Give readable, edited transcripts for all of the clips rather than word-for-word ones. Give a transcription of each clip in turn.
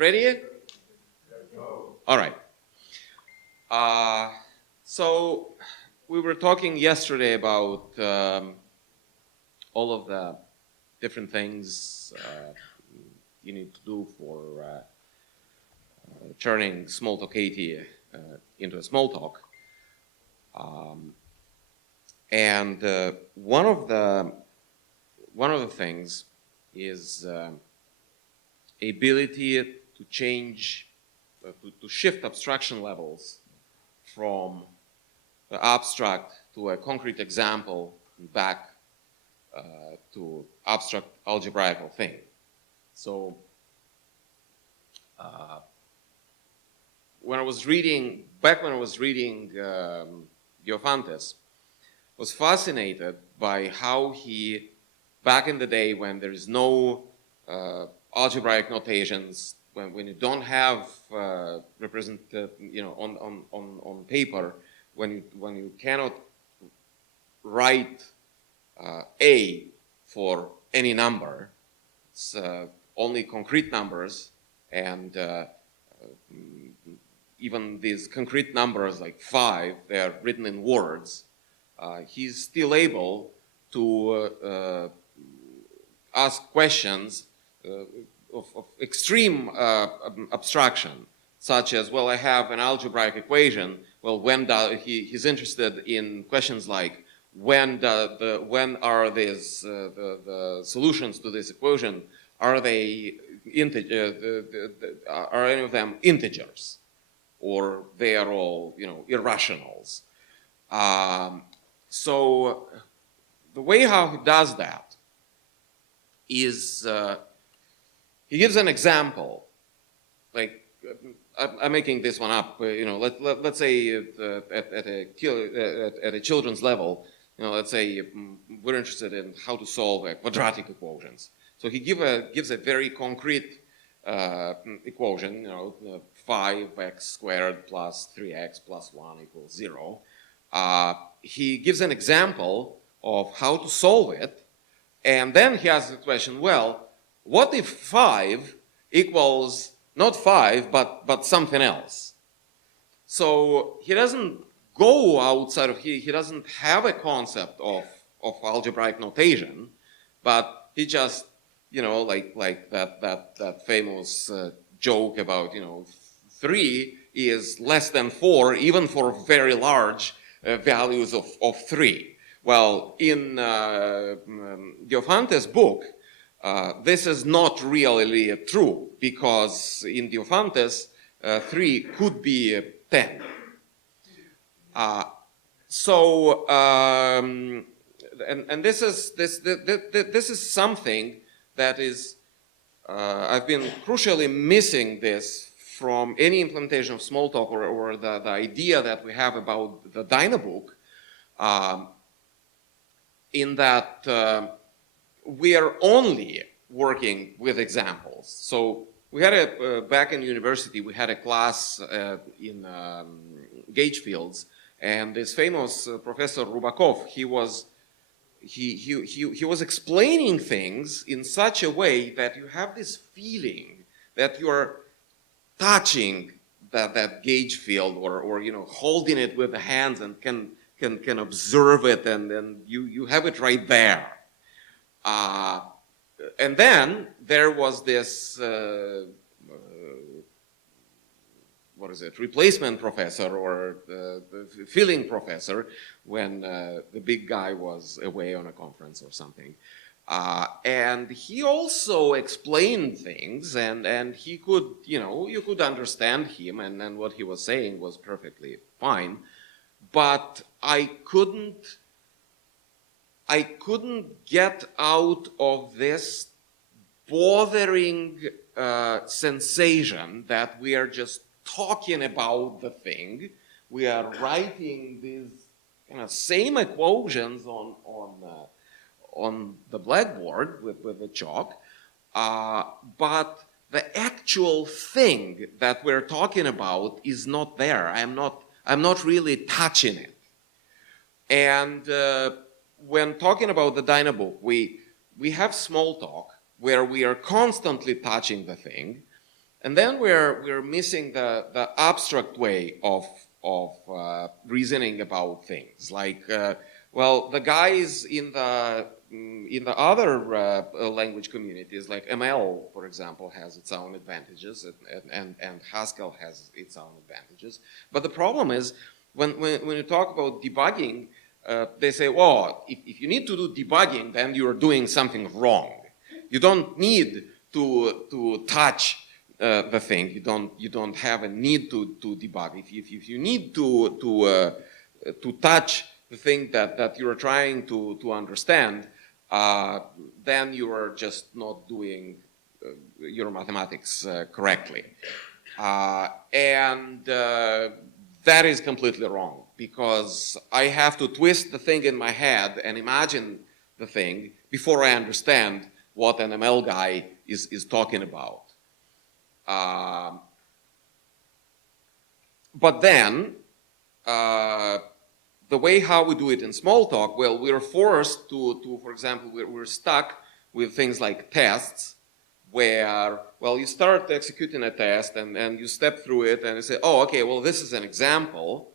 Ready? All right. So we were talking yesterday about all of the different things you need to do for turning Smalltalk 80 into a Smalltalk. And one of the things is ability to change, to shift abstraction levels from the abstract to a concrete example and back to abstract algebraical thing. So when I was reading Diofantes, I was fascinated by how he, back in the day when there is no algebraic notations, when you don't have on paper, when you cannot write A for any number, it's only concrete numbers, and even these concrete numbers like 5, they are written in words. He's still able to ask questions of extreme abstraction, such as, well, I have an algebraic equation. Well, he's interested in questions like, when are these the solutions to this equation? Are they are any of them integers, or they are all irrationals? So the way how he does that is he gives an example. Like, I'm making this one up. Let's say at a children's level, let's say we're interested in how to solve quadratic equations. So he gives a very concrete equation. 5x squared plus 3x plus 1 equals 0. He gives an example of how to solve it, and then he asks the question, well, what if 5 equals not 5, but something else? So he doesn't go outside of, he doesn't have a concept of algebraic notation, but he just, like that famous joke about, 3 is less than 4, even for very large values of 3. Well, in Diofantes' book, this is not really true, because in Diofantes, 3 could be 10. And this is something that is, I've been crucially missing this from any implementation of Smalltalk or the idea that we have about the Dynabook, in that we are only working with examples. So we had back in university, we had a class in gauge fields, and this famous Professor Rubakov, he was explaining things in such a way that you have this feeling that you are touching that gauge field, or holding it with the hands and can observe it, and then you have it right there. And then there was this replacement professor, or the filling professor, when the big guy was away on a conference or something. And he also explained things, and he could, you could understand him, and what he was saying was perfectly fine. But I couldn't get out of this bothering sensation that we are just talking about the thing. We are writing these same equations on the blackboard with the chalk, but the actual thing that we're talking about is not there. I'm not really touching it. And when talking about the Dynabook, we have Smalltalk, where we are constantly touching the thing, And then we're missing the abstract way of reasoning about things. Like, well, the guys in the other language communities, like ML, for example, has its own advantages, and Haskell has its own advantages. But the problem is, when you talk about debugging, they say, well, if you need to do debugging, then you're doing something wrong. You don't need to touch the thing. You don't have a need to debug. If you need to touch the thing that you're trying to understand, then you are just not doing your mathematics correctly. And that is completely wrong, because I have to twist the thing in my head and imagine the thing before I understand what an ML guy is talking about. But then, the way how we do it in Smalltalk, well, we're forced to for example, we're stuck with things like tests, where, well, you start executing a test and you step through it and you say, oh, okay, well, this is an example,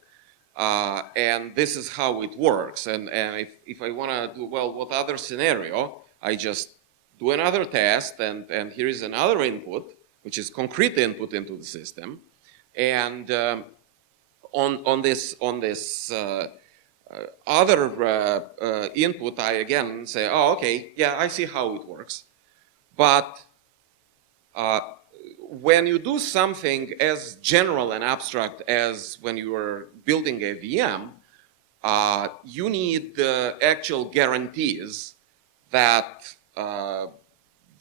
and this is how it works. And if I want to do, well, what other scenario, I just do another test, and here is another input, which is concrete input into the system. And on this other input, I again say, oh, okay, yeah, I see how it works. But when you do something as general and abstract as when you are building a VM, you need actual guarantees that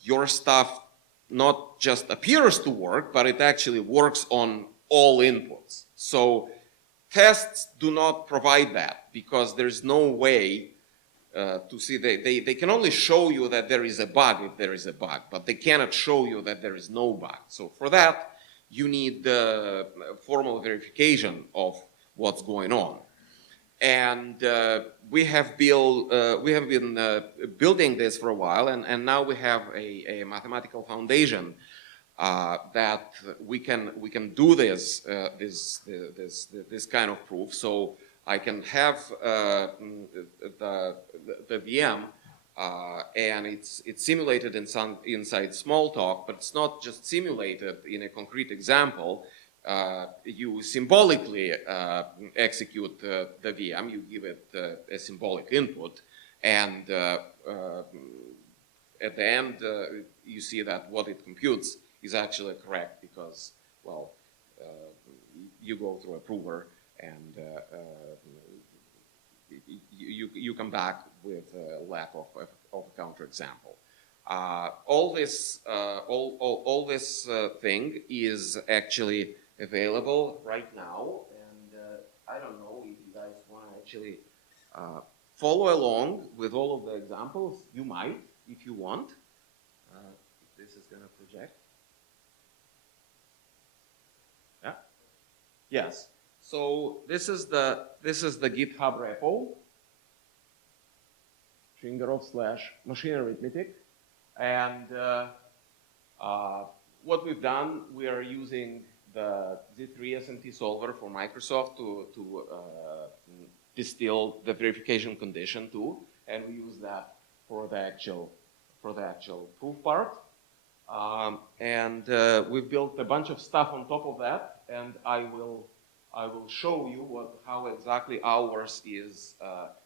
your stuff not just appears to work, but it actually works on all inputs. So tests do not provide that, because there's no way to see. They can only show you that there is a bug if there is a bug, but they cannot show you that there is no bug. So for that, you need formal verification of what's going on. And we have been building this for a while, and now we have a mathematical foundation that we can do this kind of proof. So I can have the VM, and it's simulated inside Smalltalk, but it's not just simulated in a concrete example. You symbolically execute the VM, you give it a symbolic input, and at the end you see that what it computes is actually correct, because, well, you go through a prover and you come back with a lack of a counterexample. All this thing is actually available right now, and I don't know if you guys want to actually follow along with all of the examples. You might, if you want. If this is going to project. Yeah. Yes. So this is the GitHub repo, Shingarov/machine arithmetic, and what we've done, we are using the Z3 SMT solver for Microsoft to distill the verification condition too, and we use that for the actual proof part. And we've built a bunch of stuff on top of that, and I will show you how exactly ours is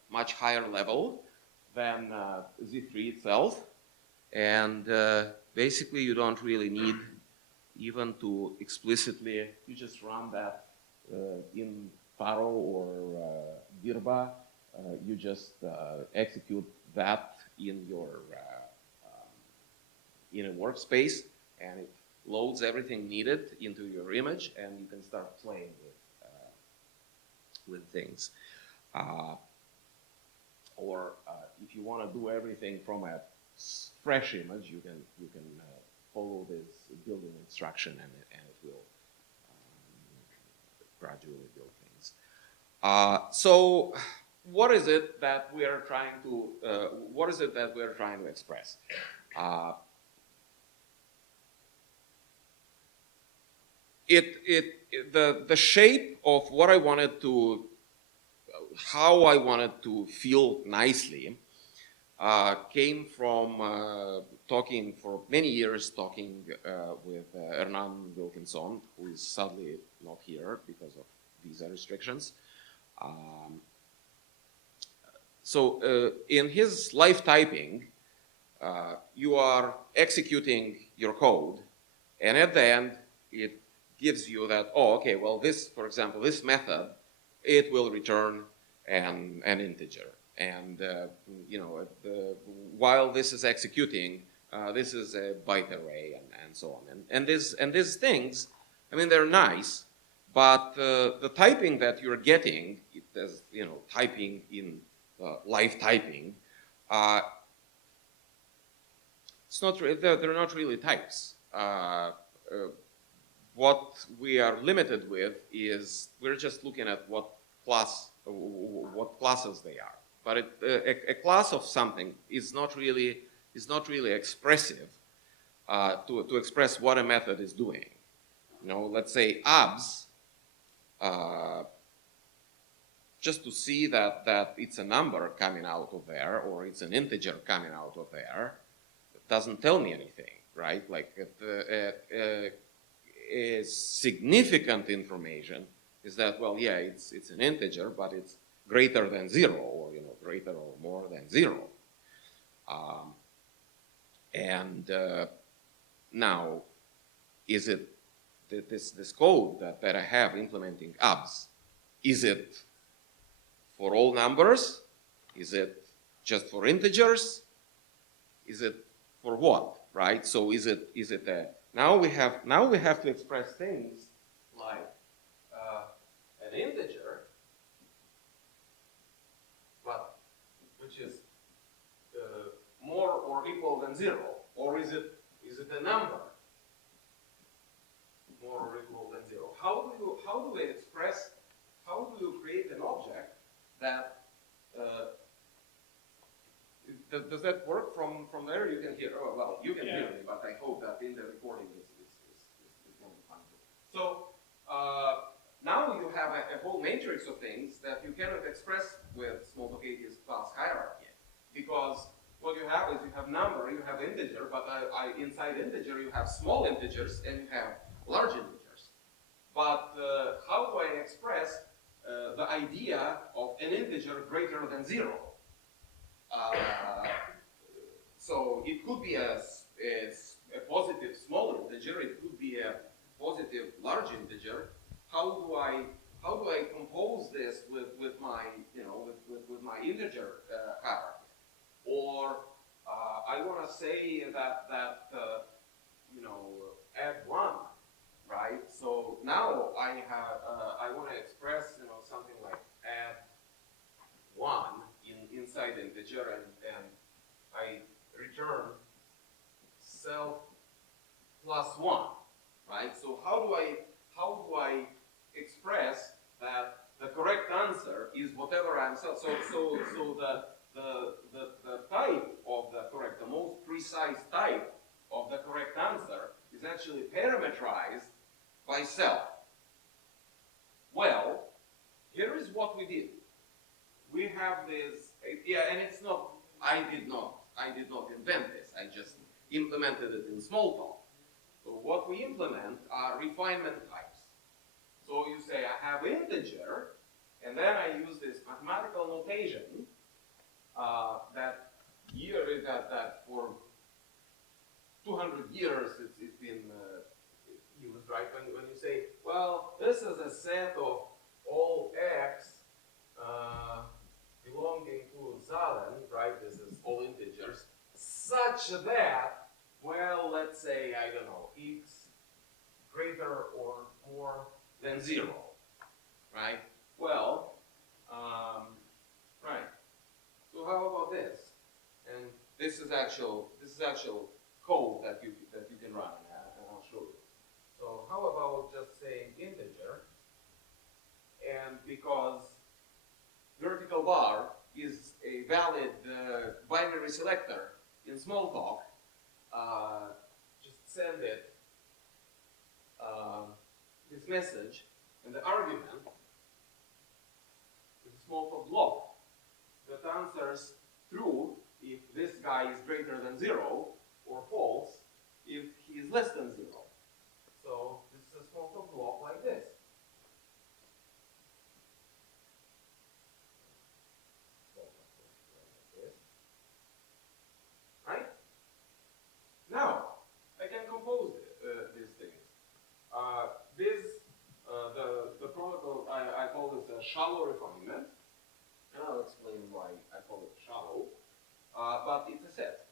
much higher level than Z3 itself, and basically you don't really need even to explicitly, you just run that in Faro or Virba, you just execute that in your in a workspace, and it loads everything needed into your image, and you can start playing with things. Or if you want to do everything from a fresh image, you can follow this building instruction, and it will gradually build things. So what is it that we are trying to express? the shape of what I wanted to, how I wanted to feel nicely, came from talking for many years, talking with Hernan Wilkinson, who is sadly not here because of visa restrictions. So in his live typing, you are executing your code, and at the end, it gives you that, oh, okay, well, this, for example, this method, it will return an integer. And, while this is executing, this is a byte array and so on. And these things, I mean, they're nice, but the typing that you're getting, as, typing in live typing, it's not, they're not really types. What we are limited with is we're just looking at what classes they are. But a class of something is not really expressive to express what a method is doing. Let's say abs, just to see that it's a number coming out of there or it's an integer coming out of there, doesn't tell me anything, right? Like a significant information is that, well, yeah, it's an integer, but it's greater than 0, or greater or more than 0. Now, is it this code that I have implementing abs? Is it for all numbers? Is it just for integers? Is it for what? Right? So is it a now we have to express things like an integer, but which is more or equal than 0, or is it a number more or equal than 0? How do you create an object that does that work from there? You can hear. Oh well, you can hear me, but I hope that in the recording is going to find it. So now you have a whole matrix of things that you cannot express with Smalltalk AT's class hierarchy, because what you have is you have number, you have integer, but inside integer you have small integers and you have large integers. But how do I express the idea of an integer greater than 0? So it could be a positive small integer, it could be a positive large integer. How do I compose this with my with my integer hierarchy? Or I want to say that add 1, right? So now I want to express something like add 1 inside integer, and I return self plus 1, right? So how do I express that the correct answer is whatever I'm so the type of the correct, the most precise type of the correct answer is actually parameterized by self. Well, here is what we did. We have this, and it's not, I did not invent this, I just implemented it in Smalltalk. So what we implement are refinement types. So you say I have integer, and then I use this mathematical notation that for 200 years it's been used, right? When you say, well, this is a set of all x belonging to Zalen, right? This is all integers, such that, well, let's say, I don't know, x greater or more than 0, right? Well, right. So how about this? And this is actual code that you can run, and I'll show you. So how about just saying integer, and because vertical bar is a valid binary selector in Smalltalk, just send it message, and the argument is a Smalltalk block that answers true if this guy is greater than 0, or false if he is less than 0. So this is a Smalltalk block like this. Right? Now, I can compose these things. The protocol, I call this a shallow refinement, and I'll explain why I call it shallow. But it's a set.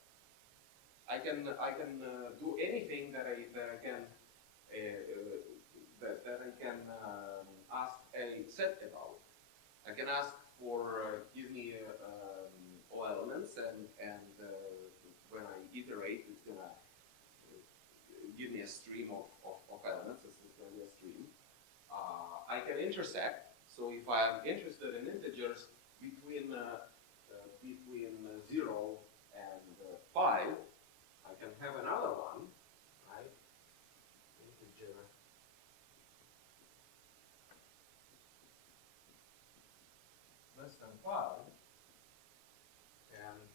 I can do anything that I can ask a set about. I can ask for give me all elements, and when I iterate, it's gonna give me a stream of elements. This is gonna be a stream. I can intersect. So if I am interested in integers between 0 and 5, I can have another one, right? Integer less than 5, and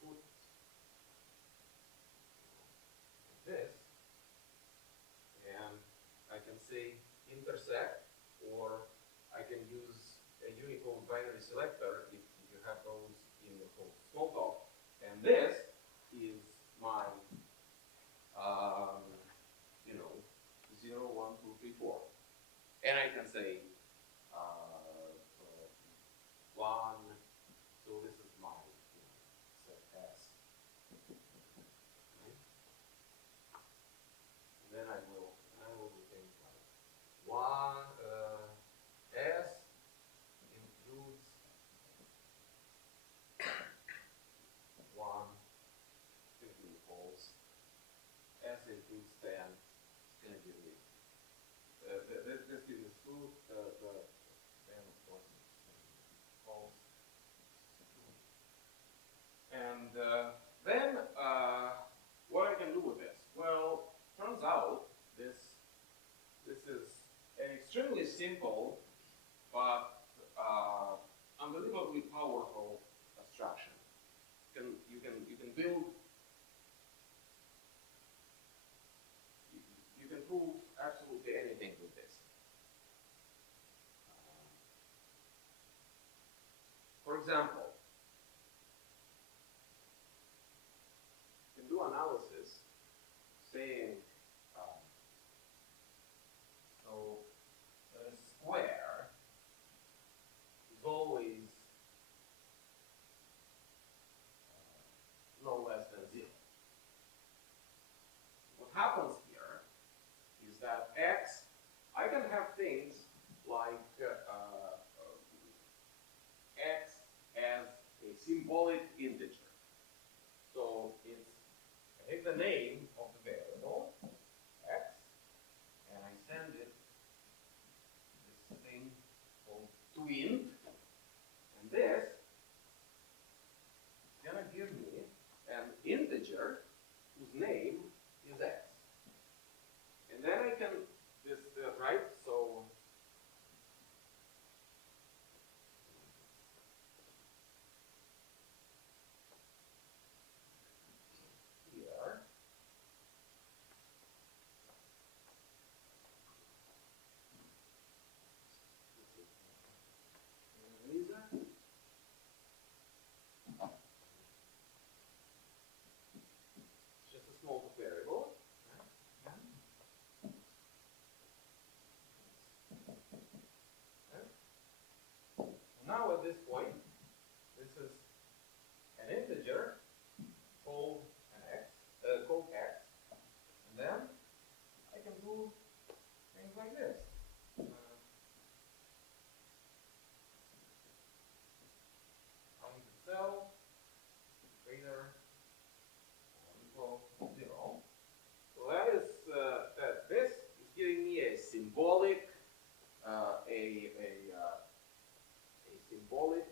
put this, and I can say intersect, or I can use a Unicode binary selector if you have those in your Smalltalk, and this is my 0, 1, 2, 3, 4, and I can say 1. So this is my set S. Okay. And then I will do things like 1 S includes 1, it's going to be false. S includes 10, it's going to give me this gives me 2, then of course it's false. And then what I can do with this? Well, turns out this is an extremely simple but unbelievably powerful abstraction. You can build. You can prove absolutely anything with this. For example, you can do analysis saying so that a square is always no less than 0. What happens here is that x, I can have things like x as a symbolic integer. So I take the name of the variable, x, and I send it this thing called toInt, and this is going to give me an integer whose name is x. And then I can, right, so here, it's just a small variable. Now at this point, this is an integer called called x, and then I can do things like this. Find itself greater or equal to 0. So that is that this is giving me a symbolic symbolic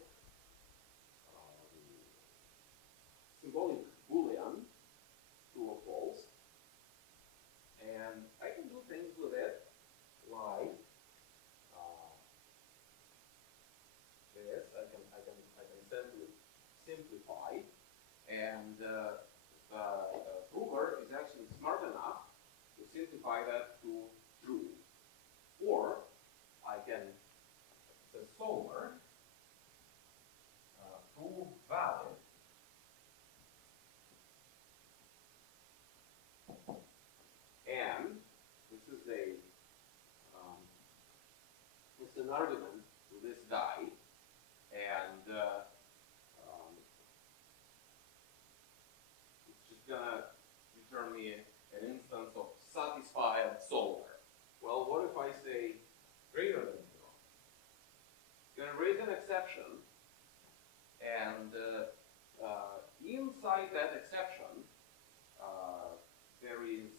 simplify that to true. Or I can, the solver, prove valid and this is it's an argument to this guy, and it's just gonna return me an instance of satisfied solver. Well, what if I say greater than 0? It's gonna raise an exception, and inside that exception, there is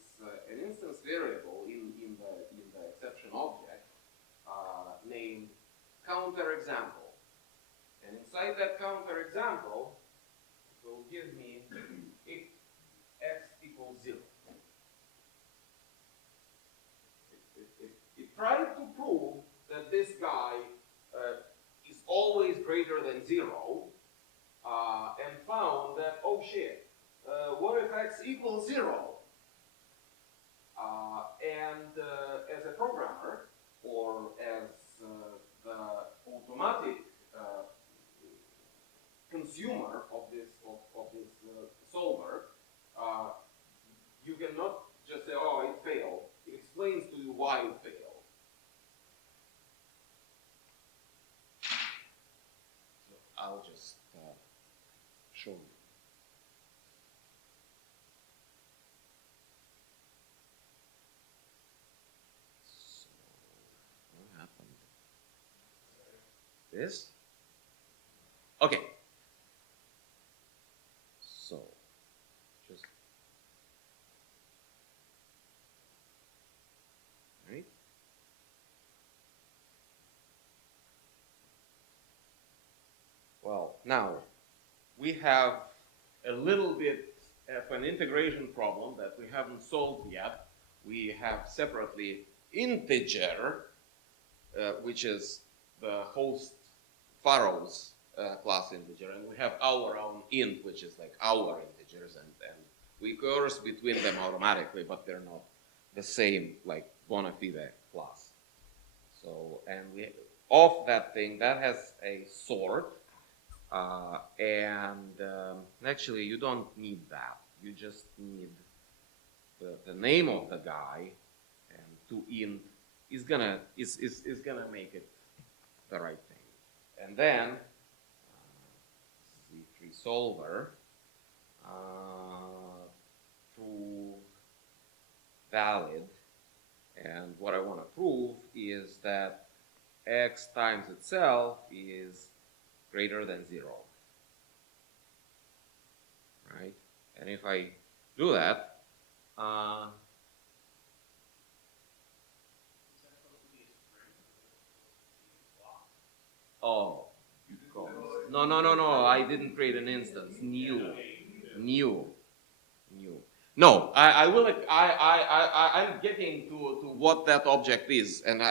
an instance variable in the exception object named counterexample. And inside that counterexample, it will give me if x equals 0. It tried to prove that this guy is always greater than 0, and found that, oh shit, what if x equals 0? And as a programmer, or as the automatic consumer of this solver, you cannot just say, oh, it failed. It explains to you why it failed. So I'll just show you. This? Okay. So, just, right? Well, now, we have a little bit of an integration problem that we haven't solved yet. We have separately integer, which is the host Pharaoh's class integer, and we have our own int, which is like our integers, and we coerce between them automatically, but they're not the same like bona fide class. So, and we of that thing that has a sort, and actually you don't need that. You just need the name of the guy, and to int is gonna make it the right thing. And then Z3 solver prove valid, and what I want to prove is that x times itself is greater than 0, right? And if I do that, oh, no, I didn't create an instance. New. No, I'm getting to what that object is and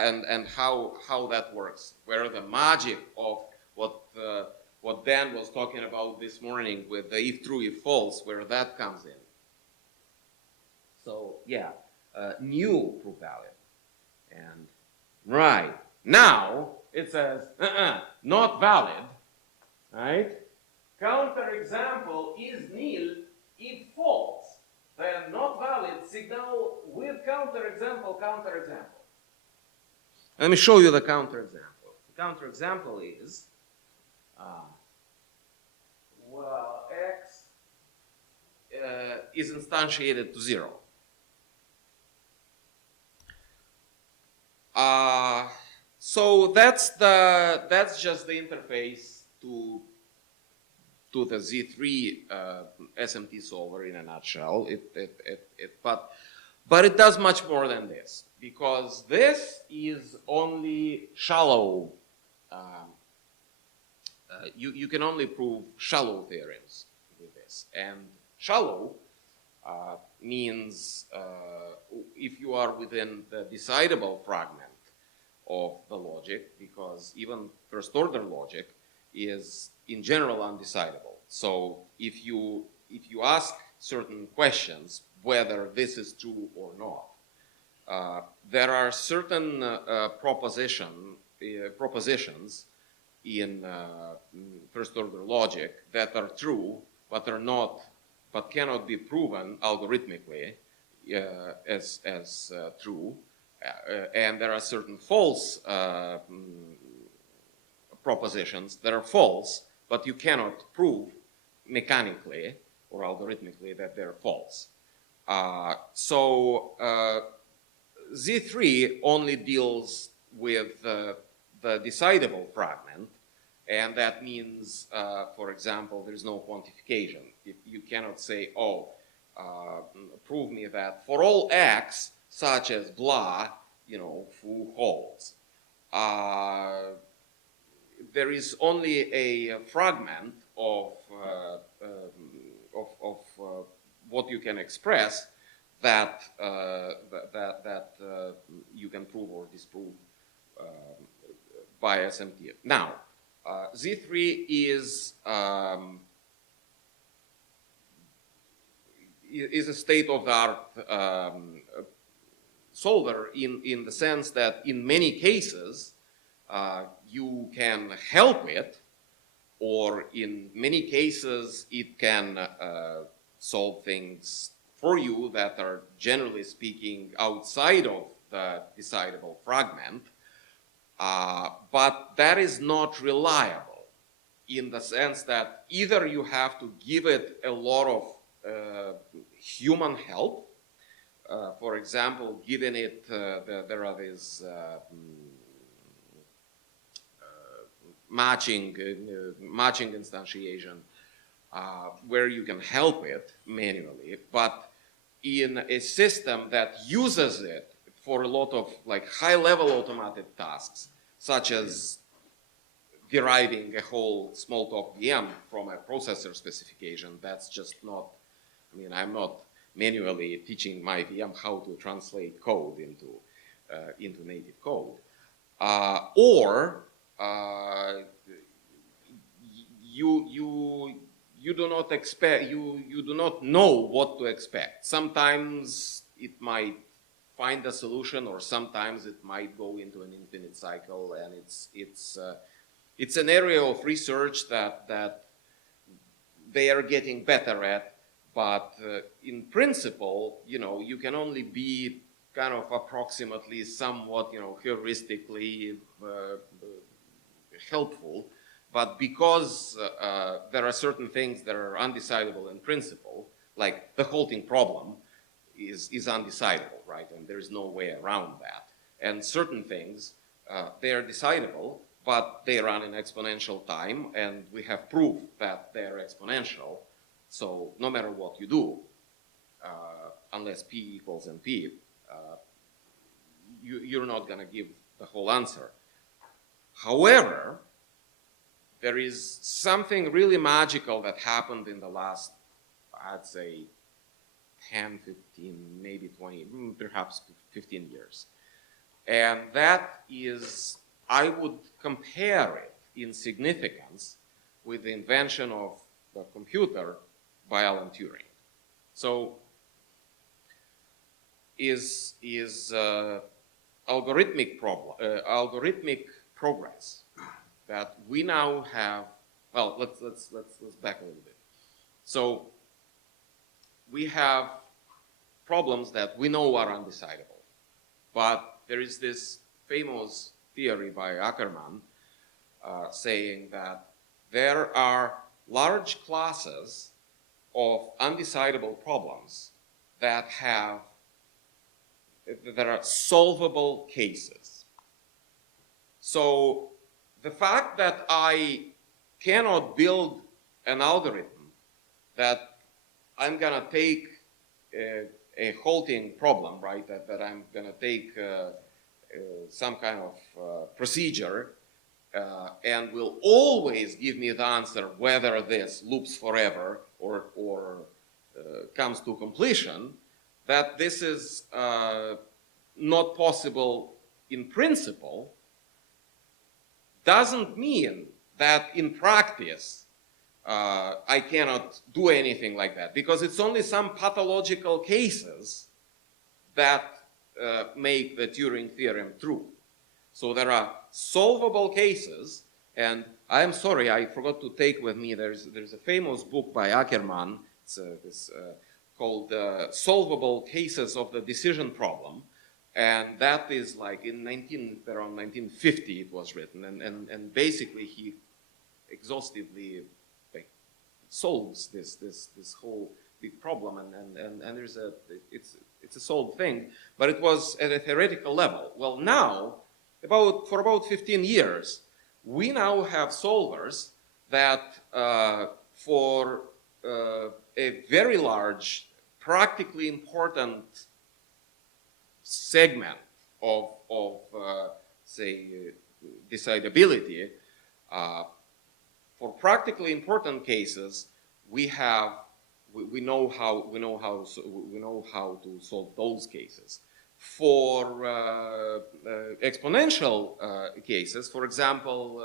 how that works, where the magic of what Dan was talking about this morning with the if true, if false, where that comes in. So yeah, new proof valid, and right now it says not valid, right? Counterexample is nil if false. Then not valid signal with counterexample. Let me show you the counterexample. The counterexample is well, x is instantiated to 0. So that's just the interface to the Z3 SMT solver in a nutshell. But it does much more than this, because this is only shallow. You can only prove shallow theorems with this, and shallow means if you are within the decidable fragment of the logic, because even first order logic is in general undecidable. So if you ask certain questions, whether this is true or not, there are certain propositions in first-order logic that are true, but cannot be proven algorithmically as true, and there are certain false propositions that are false, but you cannot prove mechanically or algorithmically that they're false. So Z3 only deals with the decidable fragment, and that means, for example, there's no quantification. You cannot say, oh, prove me that for all x, such as blah, foo holds. There is only a fragment of what you can express that you can prove or disprove by SMT. Now, Z3 is a state-of-the-art solver in the sense that in many cases you can help it, or in many cases it can solve things for you that are, generally speaking, outside of the decidable fragment, but that is not reliable in the sense that either you have to give it a lot of human help. For example, given it, there are these matching instantiation where you can help it manually, but in a system that uses it for a lot of high-level automated tasks, such as deriving a whole Smalltalk VM from a processor specification, that's just not, I'm not manually teaching my VM how to translate code into native code. You do not expect, you do not know what to expect. Sometimes it might find a solution, or sometimes it might go into an infinite cycle, and it's an area of research that they are getting better at. But in principle, you can only be kind of approximately, somewhat, heuristically helpful. But because there are certain things that are undecidable in principle, like the halting problem is undecidable, right? And there's no way around that. And certain things, they are decidable, but they run in exponential time, and we have proof that they're exponential. So no matter what you do, unless P equals NP, you're not going to give the whole answer. However, there is something really magical that happened in the last, I'd say, 10, 15, maybe 20, perhaps 15 years. And that is, I would compare it in significance with the invention of the computer by Alan Turing. So, is algorithmic progress that we now have. Well, let's back a little bit. So we have problems that we know are undecidable, but there is this famous theory by Ackermann saying that there are large classes of undecidable problems that are solvable cases. So the fact that I cannot build an algorithm that I'm going to take a halting problem, right, that I'm going to take some kind of procedure and will always give me the answer whether this loops forever or comes to completion, that this is not possible in principle, doesn't mean that in practice I cannot do anything like that, because it's only some pathological cases that make the Turing theorem true. So there are solvable cases, and I'm sorry, I forgot to take with me, there's a famous book by Ackerman, it's called Solvable Cases of the Decision Problem, and that is like around 1950 it was written, and basically he exhaustively solves this whole big problem, and there's it's a solved thing, but it was at a theoretical level. Well, now, for about 15 years, we now have solvers that for a very large, practically important segment of say, decidability, for practically important cases, we know how to solve those cases. For exponential cases, for example,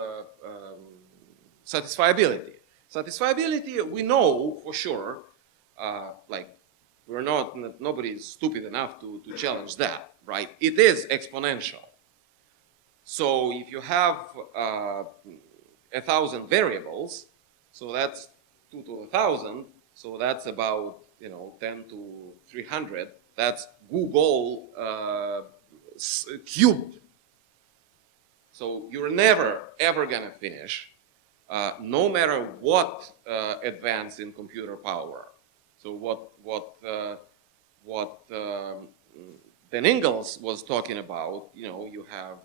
satisfiability. Satisfiability, we know for sure, like nobody is stupid enough to challenge that, right? It is exponential. So if you have 1,000 variables, so that's 2 to 1,000, so that's about 10 to 300. That's Google cubed. So you're never ever gonna finish, no matter what advance in computer power. So what Ben Ingalls was talking about, you have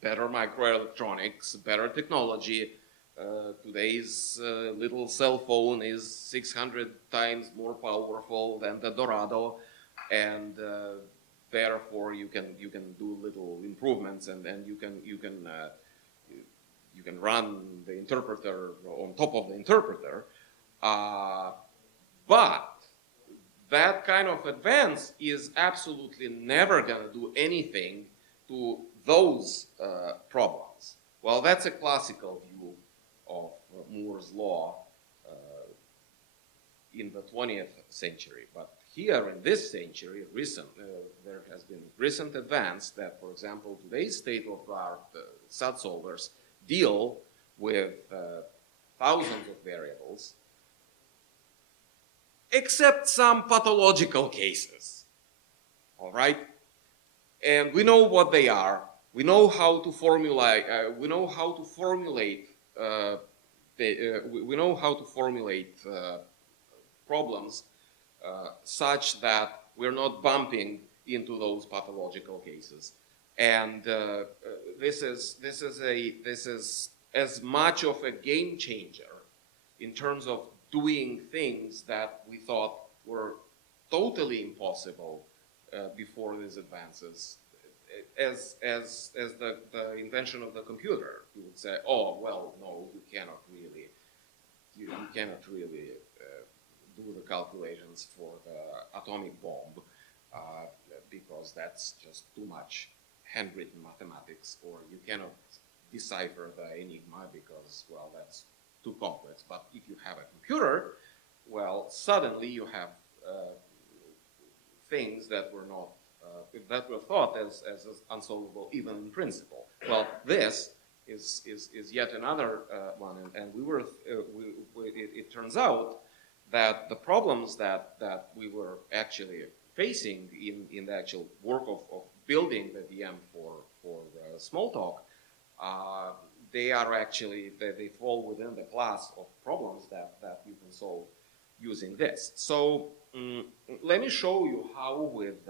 better microelectronics, better technology. Today's little cell phone is 600 times more powerful than the Dorado, and therefore you can do little improvements, and then you can run the interpreter on top of the interpreter. But that kind of advance is absolutely never going to do anything to those problems. Well, that's a classical view of Moore's law in the 20th century. But here in this century, there has been recent advance that, for example, today's state-of-the-art SAT solvers deal with thousands of variables, except some pathological cases, all right? And we know what they are. We know how to formulate. We know how to formulate. We know how to formulate problems such that we're not bumping into those pathological cases. And this is as much of a game changer in terms of doing things that we thought were totally impossible before these advances, as the invention of the computer. You would say, oh, well, no, you cannot really do the calculations for the atomic bomb because that's just too much handwritten mathematics, or you cannot decipher the enigma because, well, that's too complex. But if you have a computer, well, suddenly you have things that were not that were thought as unsolvable even in principle. Well, this is yet another one, and it turns out that the problems that we were actually facing in the actual work of building the VM for Smalltalk, they are actually, they fall within the class of problems that you can solve using this. So let me show you how with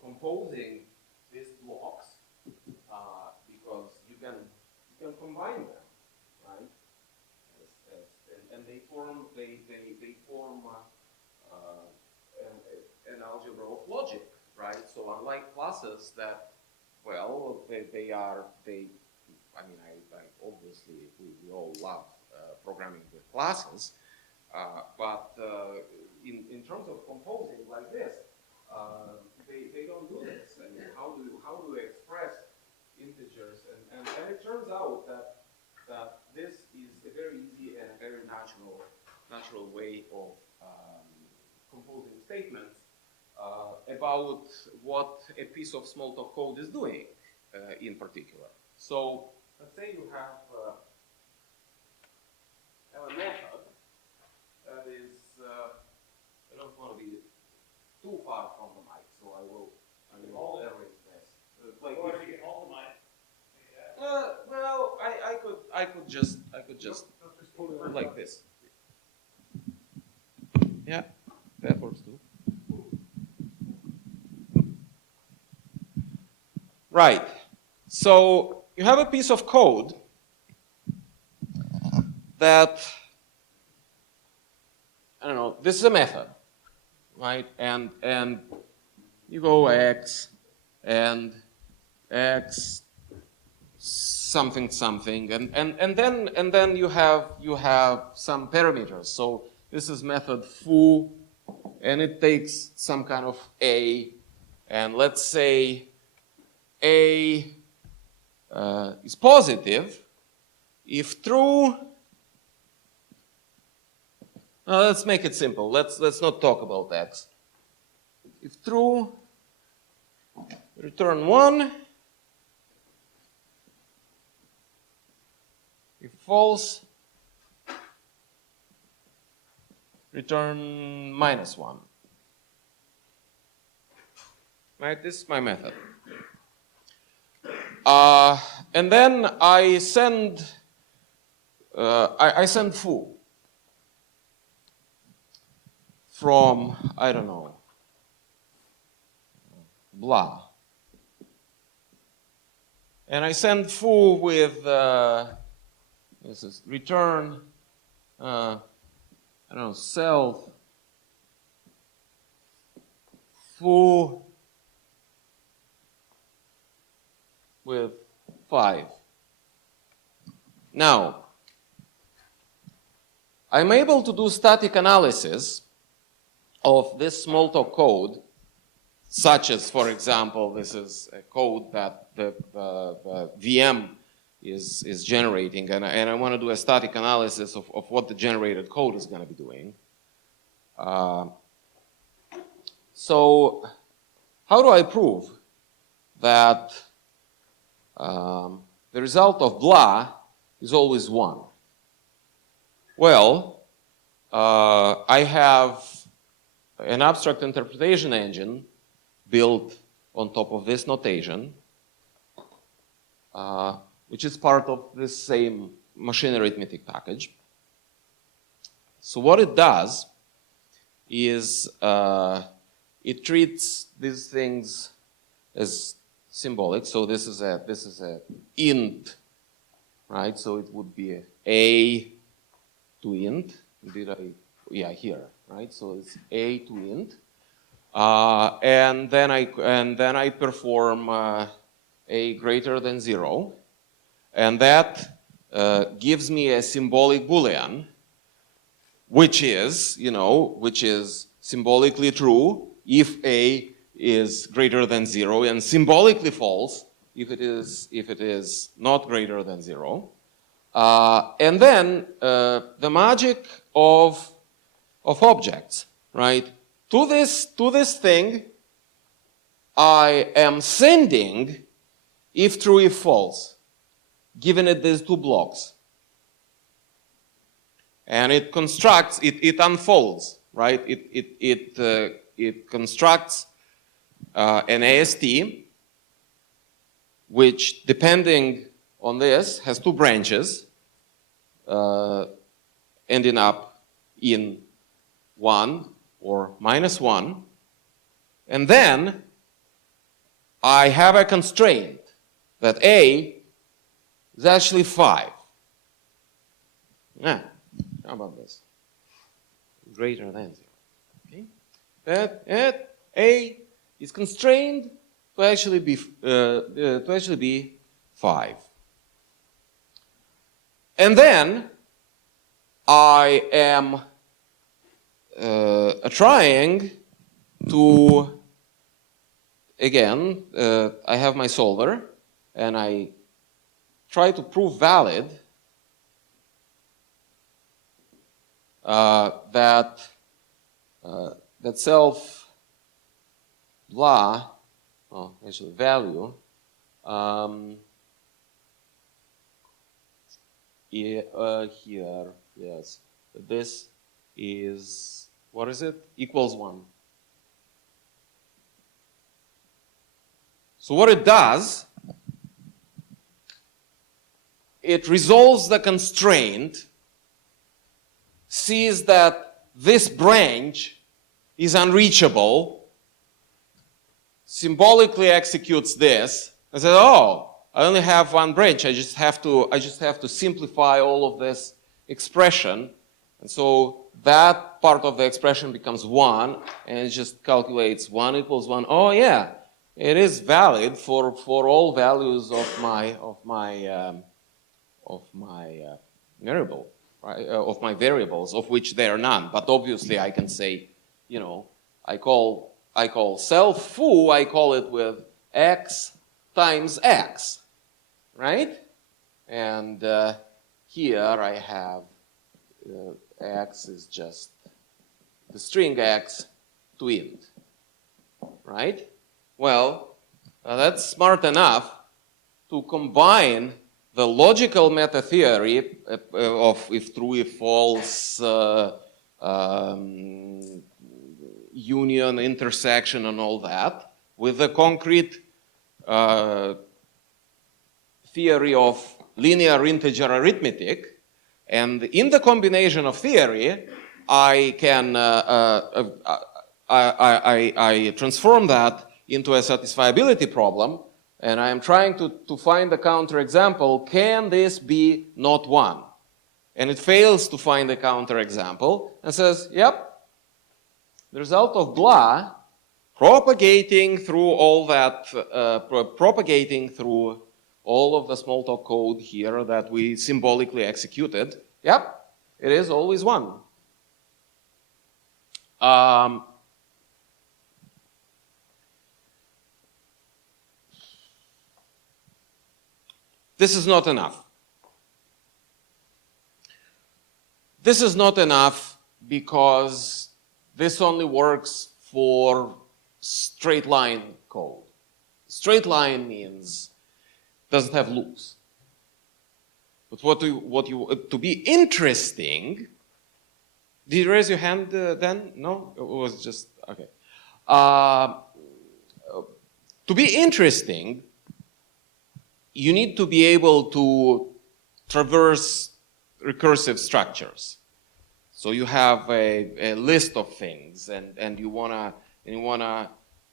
composing these blocks, because you can combine them, right? And they form an algebra of logic, right? So unlike classes that, well, I mean, obviously we all love programming with classes, but in terms of composing like this, they don't do this. I mean, how do we express integers? And it turns out that this is a very easy and a very natural way of composing statements about about what a piece of Smalltalk code is doing in particular. So let's say you have a method that is, I don't want to be too far from the mic, so I will erase this. Like or if you can hold the mic. well, I could just like this. Yeah, that works too. Right. So you have a piece of code that, I don't know, this is a method, right? And you go x and x something something, and then you have some parameters. So this is method foo, and it takes some kind of a, and let's say a is positive if true. Let's make it simple. Let's not talk about x. If true, return 1. If false, return -1. Right? This is my method. And then I send foo from, I don't know, blah. And I send foo with this is return, I don't know, self foo with 5. Now, I'm able to do static analysis of this Smalltalk code, such as, for example, this is a code that the VM is generating, and I want to do a static analysis of what the generated code is going to be doing. So how do I prove that the result of blah is always 1? Well, I have an abstract interpretation engine built on top of this notation, which is part of this same machine arithmetic package. So what it does is it treats these things as symbolic. So this is a int, right? So it would be a to int. Yeah, here, right? So it's a to int, and then I perform a greater than 0, and that gives me a symbolic Boolean, which is symbolically true if a is greater than 0, and symbolically false if it is not greater than 0. And then the magic of objects, right? To this thing, I am sending if true, if false, given it these two blocks. And it constructs, it unfolds, right? It constructs an AST, which, depending on this, has 2 branches, ending up in 1 or -1. And then I have a constraint that A is actually 5. How about this? Greater than 0. Okay? That A is constrained to actually be 5. And then I am trying to, again, I have my solver, and I try to prove valid that self blah, oh, actually value, here, yes, this is, what is it? Equals 1. So what it does, it resolves the constraint, sees that this branch is unreachable, symbolically executes this, and says, oh, I only have one branch. I just have to simplify all of this expression. And so that part of the expression becomes 1, and it just calculates 1 equals 1. Oh yeah, it is valid for all values of my variable, right? Of my variables, of which there are none. But obviously I can say, you know, I call self foo, I call it with x times x, right? And here I have x is just the string x to int, right? Well, that's smart enough to combine the logical meta theory of if true, if false, union, intersection, and all that, with the concrete theory of linear integer arithmetic. And in the combination of theory, I can I transform that into a satisfiability problem, and I am trying to find the counterexample. Can this be not 1? And it fails to find the counterexample and says, yep, the result of blah, propagating through all that, propagating through all of the Smalltalk code here that we symbolically executed, yep, it is always 1. This is not enough. This is not enough because this only works for straight line code. Straight line means doesn't have loops. But to be interesting, did you raise your hand then? No? It was just, okay. To be interesting, you need to be able to traverse recursive structures. So you have a list of things, and you wanna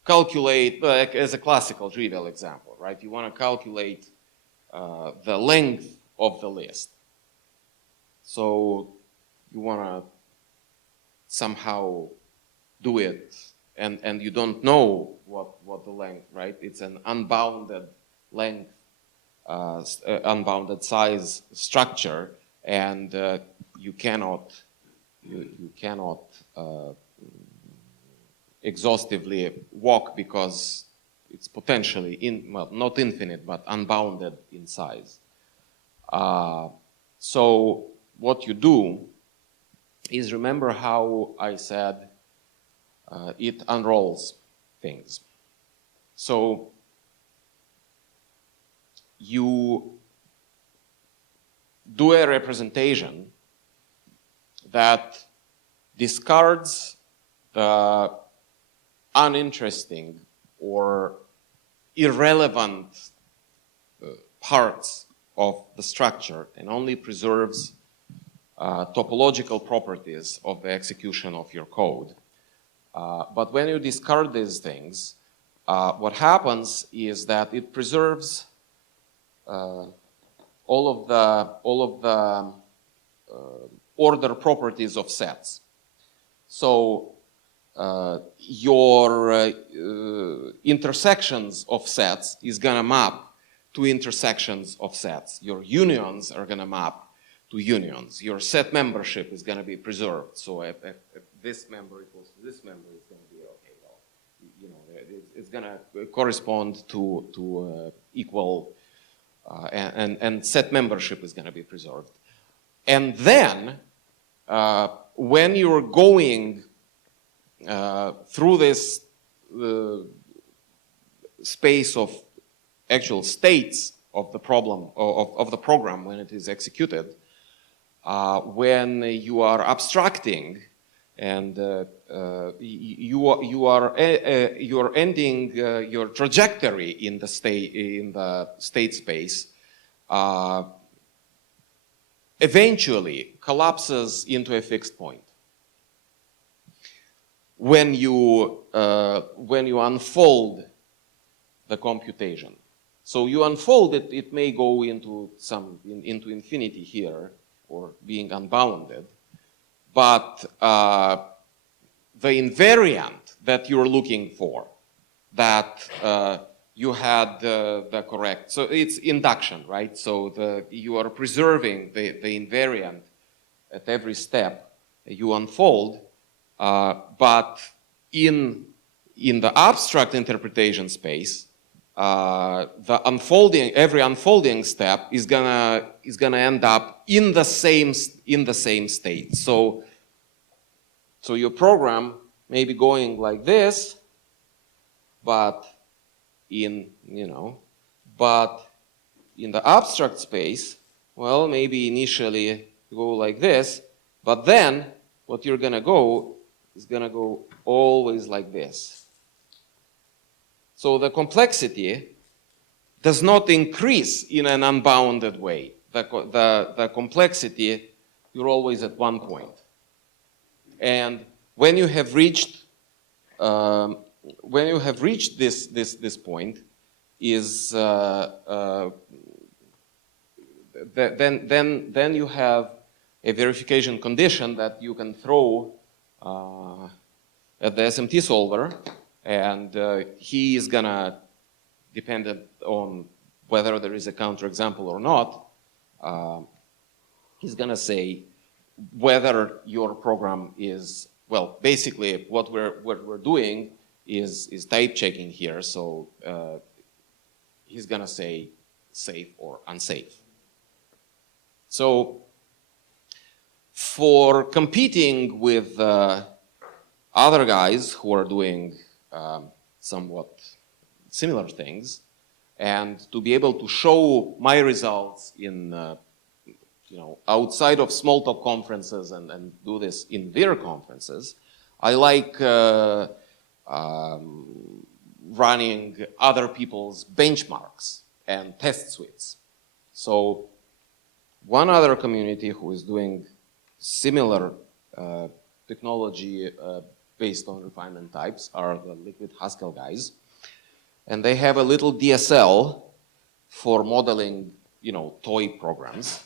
calculate, like as a classical trivial example, right? You wanna calculate the length of the list. So you wanna somehow do it, and you don't know what the length, right? It's an unbounded length, unbounded size structure, and you cannot exhaustively walk because it's potentially well, not infinite, but unbounded in size. So what you do is, remember how I said it unrolls things. So you do a representation that discards the uninteresting or irrelevant parts of the structure and only preserves topological properties of the execution of your code. But when you discard these things, what happens is that it preserves all of the order properties of sets. So your intersections of sets is going to map to intersections of sets. Your unions are going to map to unions. Your set membership is going to be preserved. So if this member equals to this member, it's going to be okay. Well, you know, it's going to correspond to equal, and set membership is going to be preserved. And then when you're going through this space of actual states of the problem, of the program when it is executed, when you are abstracting and you are ending your trajectory in the state space, eventually collapses into a fixed point. When you unfold the computation, so you unfold it, it may go into infinity here, or being unbounded, but the invariant that you're looking for, that you had the correct, so it's induction, right? So you are preserving the invariant at every step you unfold, but in the abstract interpretation space, every unfolding step is gonna end up in the same state. So your program may be going like this, but in the abstract space, well, maybe initially you go like this, but then what you're gonna go is gonna go always like this. So the complexity does not increase in an unbounded way. The complexity, you're always at one point. And when you have reached this point, is then you have a verification condition that you can throw at the SMT solver, and he is gonna, dependent on whether there is a counterexample or not, he's gonna say whether your program is, well, basically what we're doing is type checking here, so he's gonna say safe or unsafe. So for competing with other guys who are doing somewhat similar things, and to be able to show my results in outside of Smalltalk conferences and do this in their conferences, I like running other people's benchmarks and test suites. So one other community who is doing similar technology based on refinement types are the Liquid Haskell guys. And they have a little DSL for modeling, toy programs.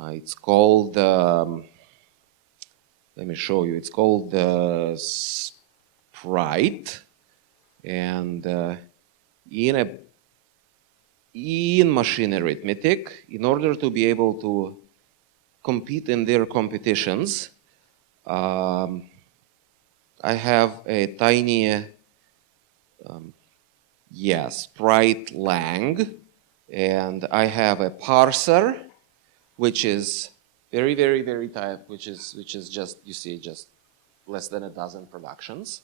It's called, let me show you, it's called Sprite. And in machine arithmetic, in order to be able to compete in their competitions, I have a tiny, Sprite lang, and I have a parser, which is very, very, very tight, which is just, you see, just less than a dozen productions.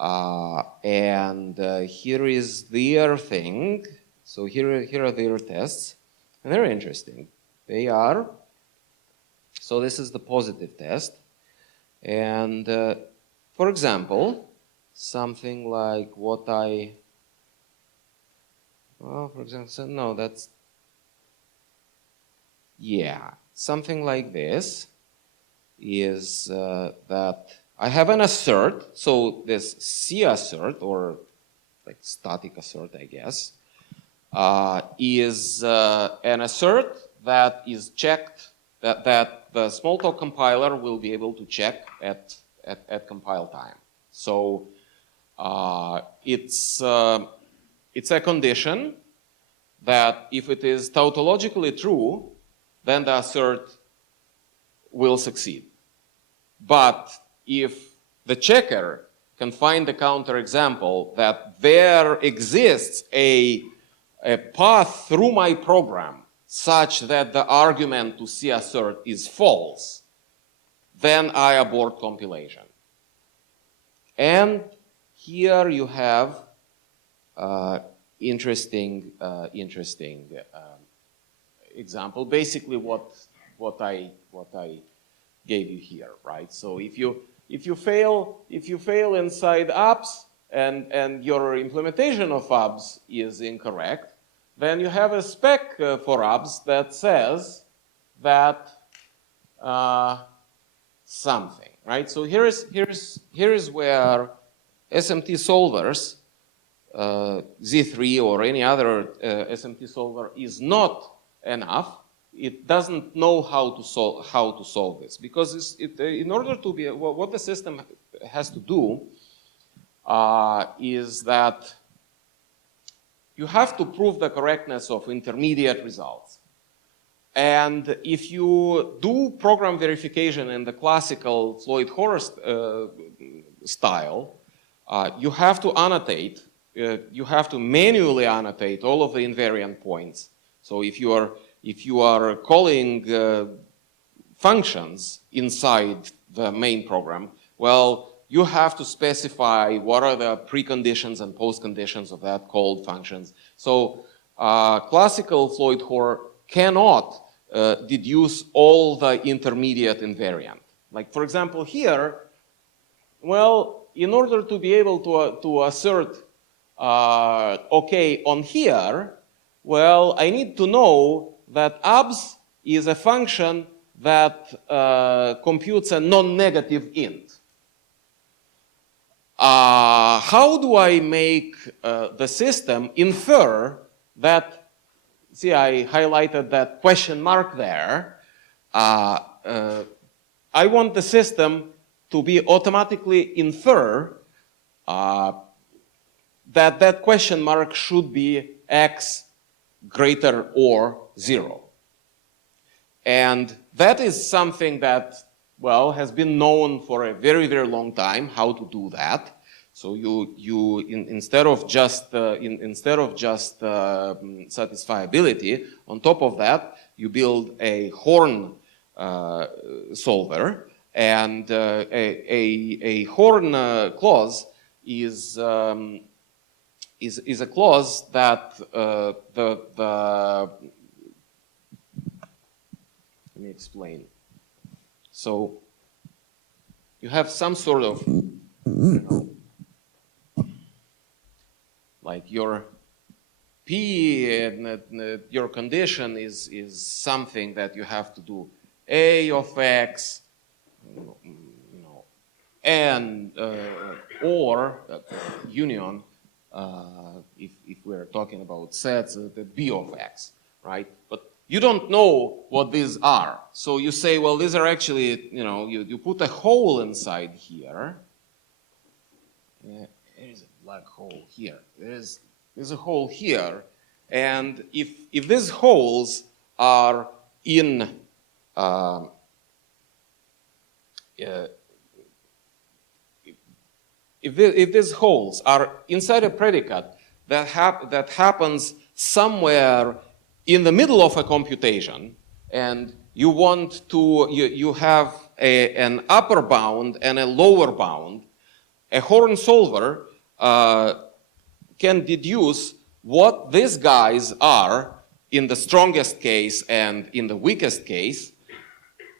And here is their thing. So here are their tests, and they're interesting. They are, so this is the positive test. And for example, something like what for example, no, that's, something like this is that I have an assert, so this C assert, or like static assert, I guess, is an assert that is checked, that the Smalltalk compiler will be able to check at compile time. So it's a condition that if it is tautologically true, then the assert will succeed. But if the checker can find a counterexample that there exists a path through my program such that the argument to C assert is false, then I abort compilation. And here you have interesting example. Basically, what I gave you here, right? So if you fail inside apps and your implementation of apps is incorrect, then you have a spec for apps that says that something, right? So here is where SMT solvers, Z3 or any other SMT solver is not enough. It doesn't know how to solve this, because in order to be what the system has to do is that you have to prove the correctness of intermediate results. And if you do program verification in the classical Floyd-Horst style, you have to annotate, you have to manually annotate all of the invariant points. So if you are calling functions inside the main program, well, you have to specify what are the preconditions and postconditions of that called functions. So classical Floyd-Horst cannot deduce all the intermediate invariant. Like, for example, here, well, in order to be able to assert OK on here, well, I need to know that abs is a function that computes a non-negative int. How do I make the system infer that? See, I highlighted that question mark there. I want the system to be automatically infer that question mark should be x greater or 0. And that is something that, well, has been known for a very, very long time, how to do that. So instead of just satisfiability, on top of that, you build a horn solver, and a horn clause is a clause that let me explain. So you have some sort of, like your P and your condition is something that you have to do A of X, and or union, if we're talking about sets, the B of X, right? But you don't know what these are. So you say, well, these are actually, you put a hole inside here. There is a black hole here. There's a hole here. And if these holes are in, if these holes are inside a predicate that happens somewhere in the middle of a computation, and you want to, you have an upper bound and a lower bound, a horn solver can deduce what these guys are in the strongest case and in the weakest case,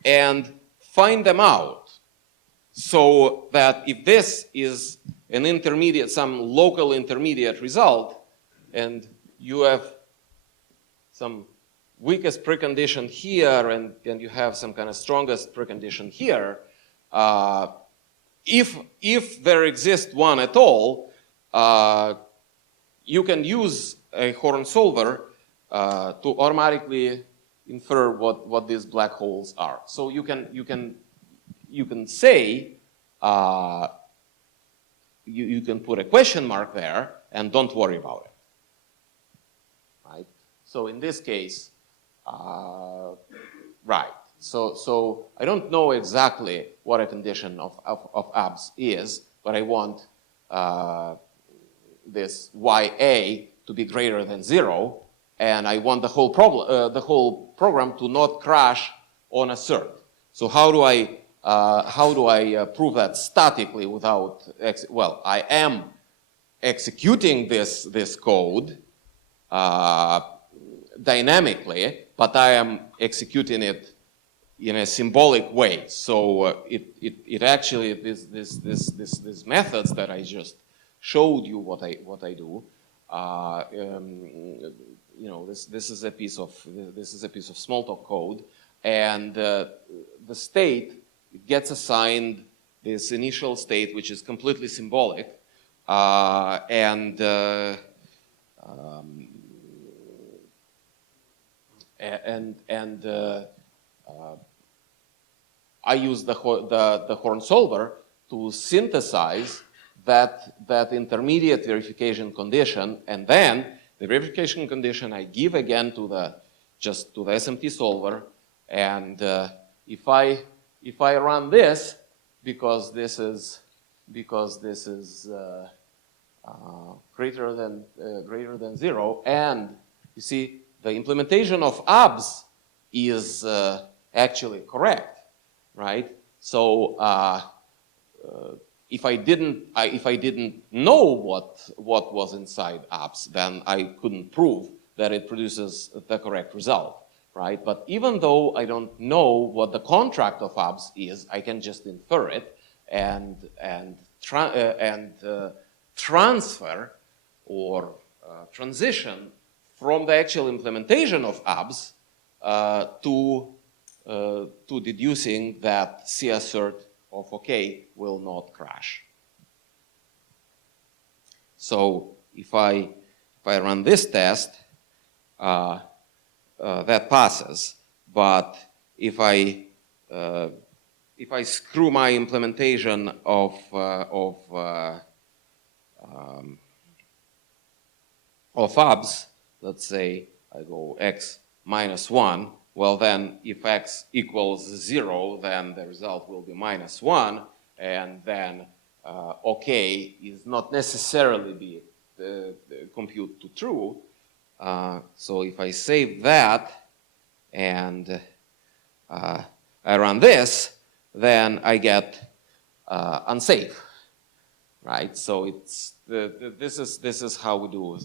and find them out. So that if this is an intermediate, some local intermediate result, and you have some weakest precondition here, and you have some kind of strongest precondition here, if there exists one at all, you can use a horn solver to automatically infer what these black holes are. So you can say, you can put a question mark there and don't worry about it, right? So in this case, right. So I don't know exactly what a condition of abs is, but I want this YA to be greater than 0, and I want the whole program to not crash on assert. So how do I prove that statically without, well, I am executing this code dynamically, but I am executing it in a symbolic way. So it actually these methods that I just showed you what I do. You know, this is a piece of Smalltalk code, and the state gets assigned this initial state, which is completely symbolic, and I use the Horn solver to synthesize that intermediate verification condition, and then the verification condition I give again to the SMT solver, and if I run this, because this is greater than 0, and you see the implementation of abs is actually correct, right? So if I didn't know what was inside abs, then I couldn't prove that it produces the correct result, right? But even though I don't know what the contract of abs is, I can just infer it and transfer or transition from the actual implementation of abs to deducing that C-assert of OK will not crash. So if I run this test, that passes. But if I screw my implementation of abs, let's say I go x minus 1, well then if x equals 0, then the result will be minus 1, and then OK is not necessarily be compute to true. So if I save that and I run this, then I get unsafe, right? So it's this is how we do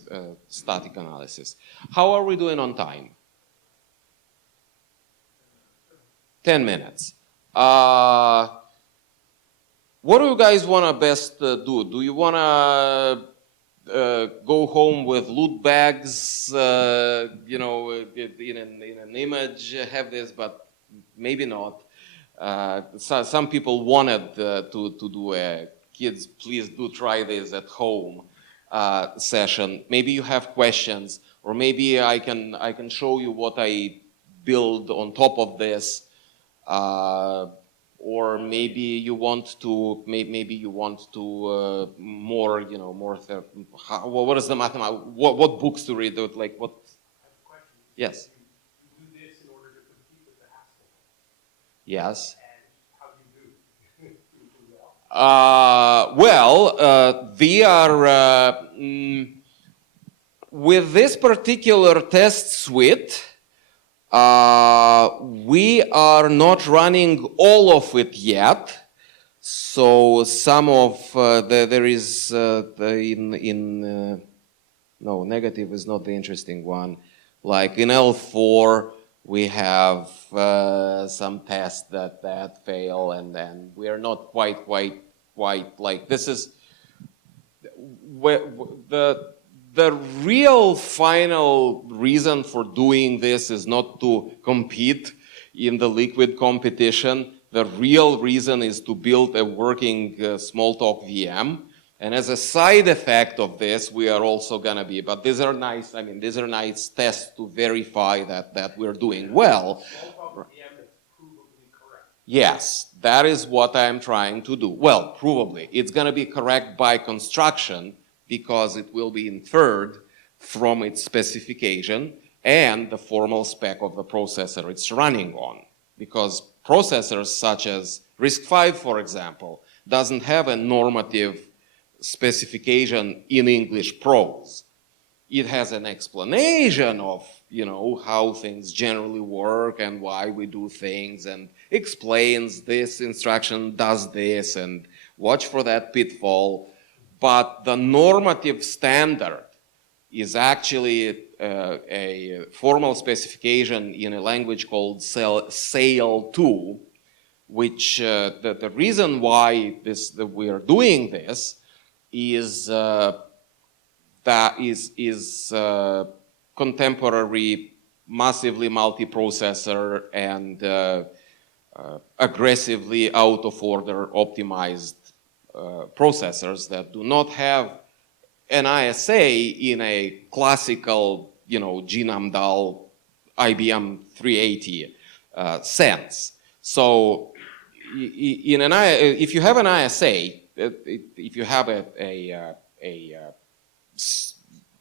static analysis. How are we doing on time? 10 minutes. What do you guys want to best do? Do you want to go home with loot bags, you know, in an image, have this, but maybe not. Some people wanted to do a kids, please do try this at home session. Maybe you have questions, or maybe I can show you what I build on top of this. Or maybe you want to more, you know, more. What is the mathematics? What books to read? Like what? I have a question. Yes. You do this in order to compete with the Haskell. Yes. And how do you do? Do you do well? We are with this particular test suite. We are not running all of it yet, so some of there is no, negative is not the interesting one. Like in L4, we have some tests that fail, and then we are not quite like this is the real final reason for doing this is not to compete in the liquid competition. The real reason is to build a working Smalltalk VM. And as a side effect of this, we are also going to be, but these are nice, I mean, these are nice tests to verify that we're doing well. Smalltalk VM is provably correct. Yes, that is what I'm trying to do. Well, provably. It's going to be correct by construction, because it will be inferred from its specification and the formal spec of the processor it's running on. Because processors such as RISC-V, for example, doesn't have a normative specification in English prose. It has an explanation of, you know, how things generally work and why we do things, and explains this instruction does this and watch for that pitfall. but the normative standard is actually a formal specification in a language called SAIL2, which the reason why we are doing this is contemporary massively multiprocessor and aggressively out of order optimized processors that do not have an ISA in a classical, GNAMDAL IBM 380 sense. So if you have an ISA, if you have a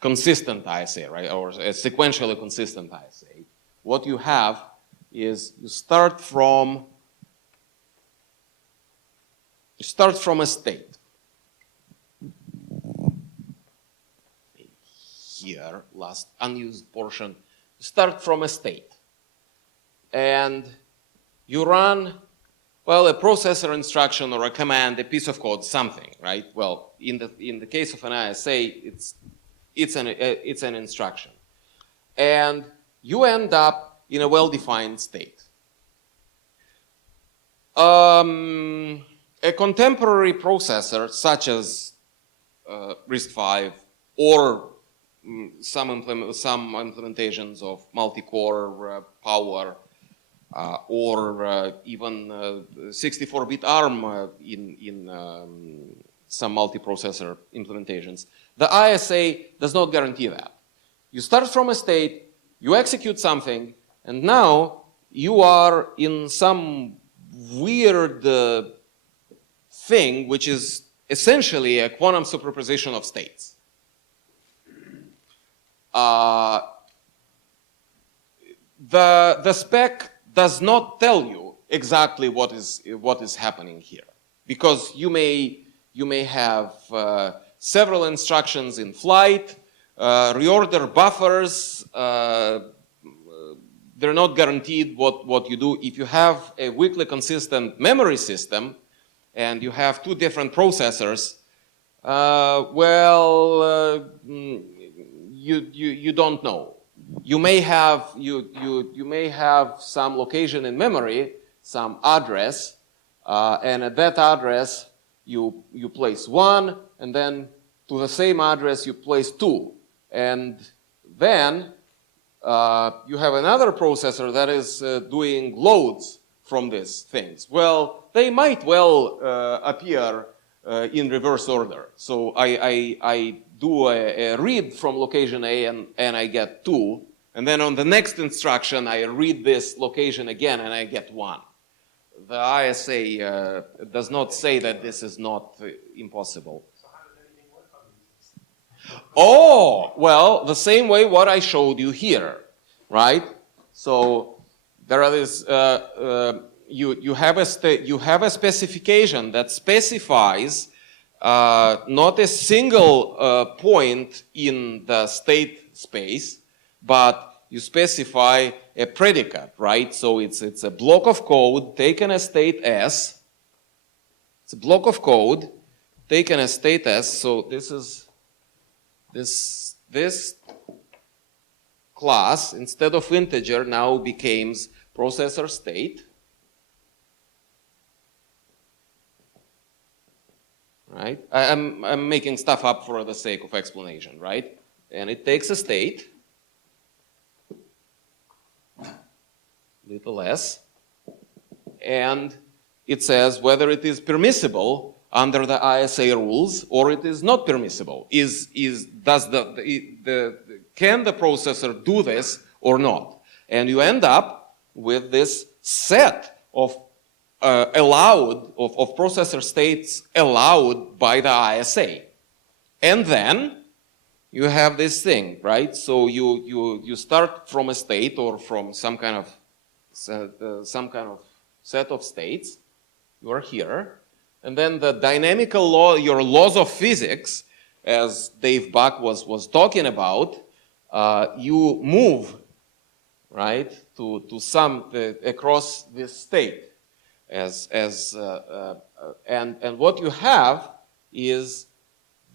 consistent ISA, right, or a sequentially consistent ISA, what you have is you start from a state. Here, last unused portion, you start from a state. And you run, well, a processor instruction or a command, a piece of code, something, right? Well, in the case of an ISA, it's an instruction. And you end up in a well-defined state. A contemporary processor, such as RISC-V or some implementations of multi-core power or even 64-bit ARM in some multiprocessor implementations. The ISA does not guarantee that. You start from a state, you execute something, and now you are in some weird thing which is essentially a quantum superposition of states. The spec does not tell you exactly what is happening here, because you may have several instructions in flight, reorder buffers. They're not guaranteed what you do. If you have a weakly consistent memory system and you have two different processors, you don't know. You may have some location in memory, some address, and at that address you place 1, and then to the same address you place 2, and then you have another processor that is doing loads from these things. Well, they might well appear in reverse order. So I do a read from location A and I get 2. And then on the next instruction, I read this location again and I get 1. The ISA does not say that this is not impossible. So how does anything work on these? Oh, well, the same way what I showed you here, right? So there are this, you have a specification that specifies not a single point in the state space, but you specify a predicate, right? So it's a block of code taken as state S. It's a block of code taken as state S. So this is this class, instead of integer, now becomes processor state. Right? I'm making stuff up for the sake of explanation, right? And it takes a state, little s, and it says whether it is permissible under the ISA rules or it is not permissible. Can the processor do this or not? And you end up with this set of of processor states allowed by the ISA. And then you have this thing, right? So you start from a state or from some kind of set of states. You are here. And then the dynamical law, your laws of physics, as Dave Buck was talking about, you move, right, to some across this state. And what you have is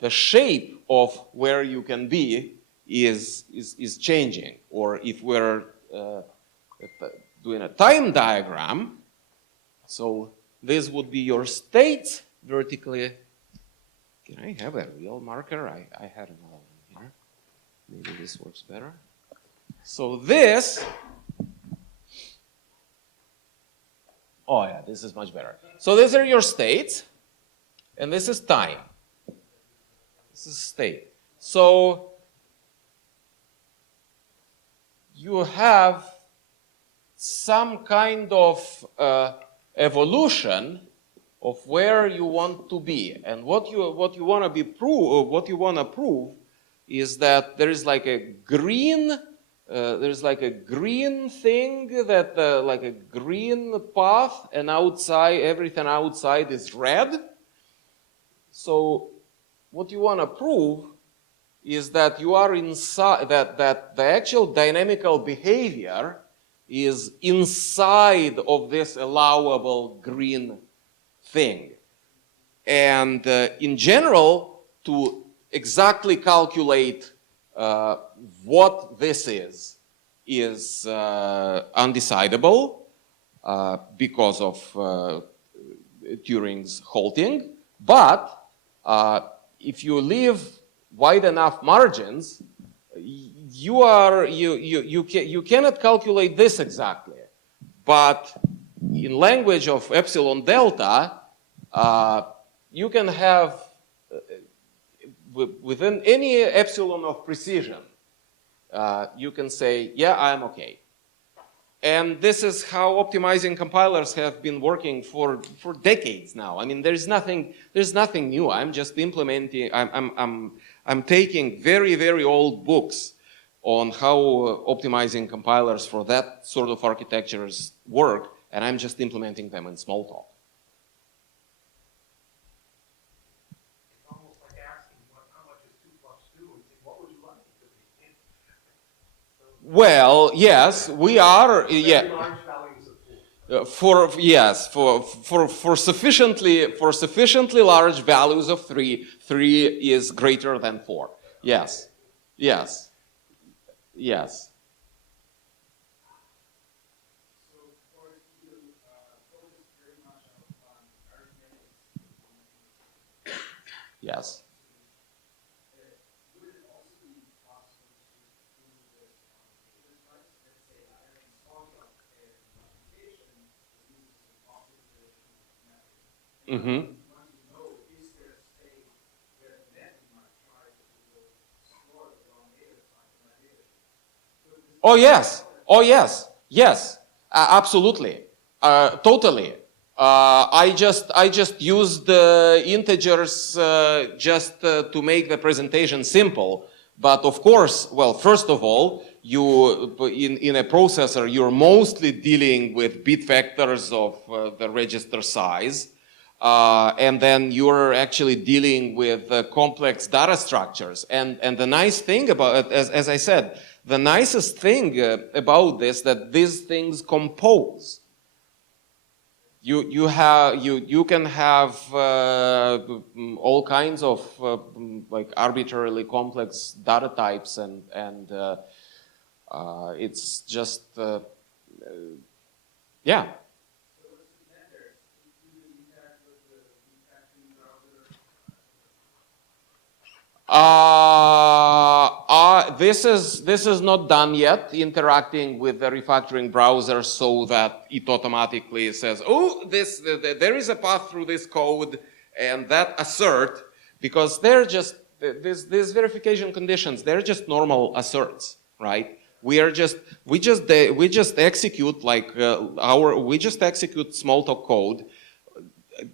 the shape of where you can be is changing. Or if we're doing a time diagram, so this would be your states vertically. Can I have a real marker? I had another one here. Maybe this works better. So this, oh yeah, this is much better. So these are your states, and this is time. This is state. So you have some kind of evolution of where you want to be, and what you want to prove is that there is like a green thing that like a green path, and outside everything outside is red. So what you want to prove is that you are inside, that the actual dynamical behavior is inside of this allowable green thing. And in general, to exactly calculate what this is undecidable because of Turing's halting. But if you leave wide enough margins, you cannot calculate this exactly. But in language of epsilon delta, you can have within any epsilon of precision, you can say, yeah, I'm okay. And this is how optimizing compilers have been working for decades now. I mean, there's nothing new. I'm just implementing. I'm taking very, very old books on how optimizing compilers for that sort of architectures work, and I'm just implementing them in Smalltalk. It's almost like asking how much is 2 plus 2, and say, what would you like it to be? Well, yes, we are. Yeah. Very large values of 4. For sufficiently large values of 3, 3 is greater than 4. Yes. Yes. Yes. So, Boris, you focus very much on arithmetic. Yes. Would it also be possible to do this on paper types? Let's say I have in Smalltalk application that uses an optimization method. Mm-hmm. I want to know, is there a state where the method might try to explore the wrong data type in my data? Oh yes. Oh yes. Yes. Absolutely. Totally. I just used integers just to make the presentation simple. But of course, well, first of all, you in a processor, you're mostly dealing with bit vectors of the register size. And then you're actually dealing with complex data structures. And the nice thing about it, as I said, the nicest thing about this, that these things compose. You can have all kinds of like arbitrarily complex data types, and it's just yeah. This is not done yet, interacting with the refactoring browser so that it automatically says, oh, there is a path through this code, and that assert, because they're just, these verification conditions, they're just normal asserts, right? We just execute like we just execute Smalltalk code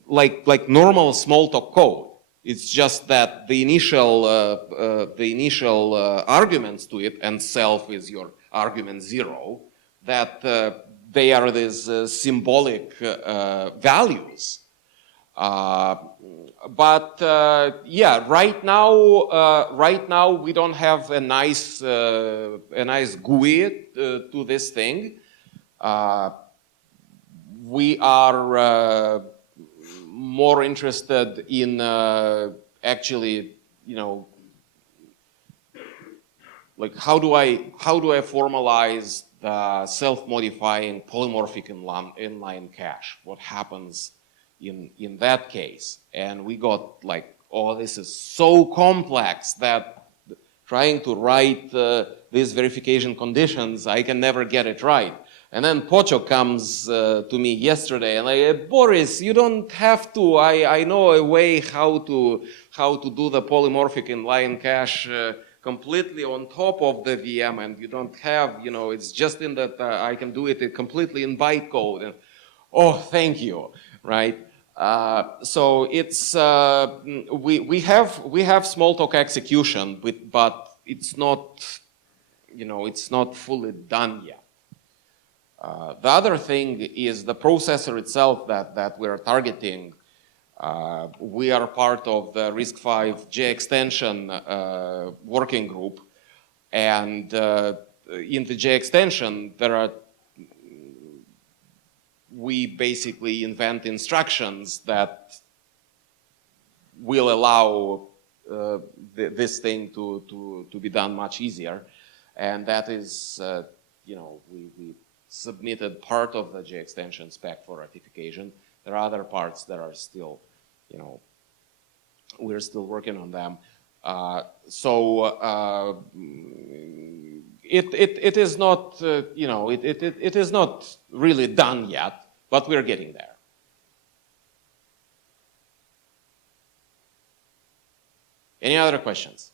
like normal Smalltalk code. It's just that the initial arguments to it, and self is your argument 0, that they are these symbolic values. But yeah, right now we don't have a nice GUI to this thing. We are more interested in actually you know, like how do I formalize the self-modifying polymorphic inline cache? What happens in that case? And we got like, oh, this is so complex that trying to write these verification conditions, I can never get it right. And then Pocho comes to me yesterday and like, Boris, you don't have to. I know a way how to do the polymorphic inline cache completely on top of the VM, and you don't have, you know, it's just in that I can do it completely in bytecode. And oh, thank you, right? So it's we have Smalltalk execution, but it's not, you know, it's not fully done yet. The other thing is the processor itself that we're targeting. We are part of the RISC-V J extension working group, and in the J extension we basically invent instructions that will allow this thing to be done much easier, and that is, you know, we submitted part of the J extension spec for ratification. There are other parts that are still, you know, we're still working on them. It is not, you know, it is not really done yet, but we're getting there. Any other questions?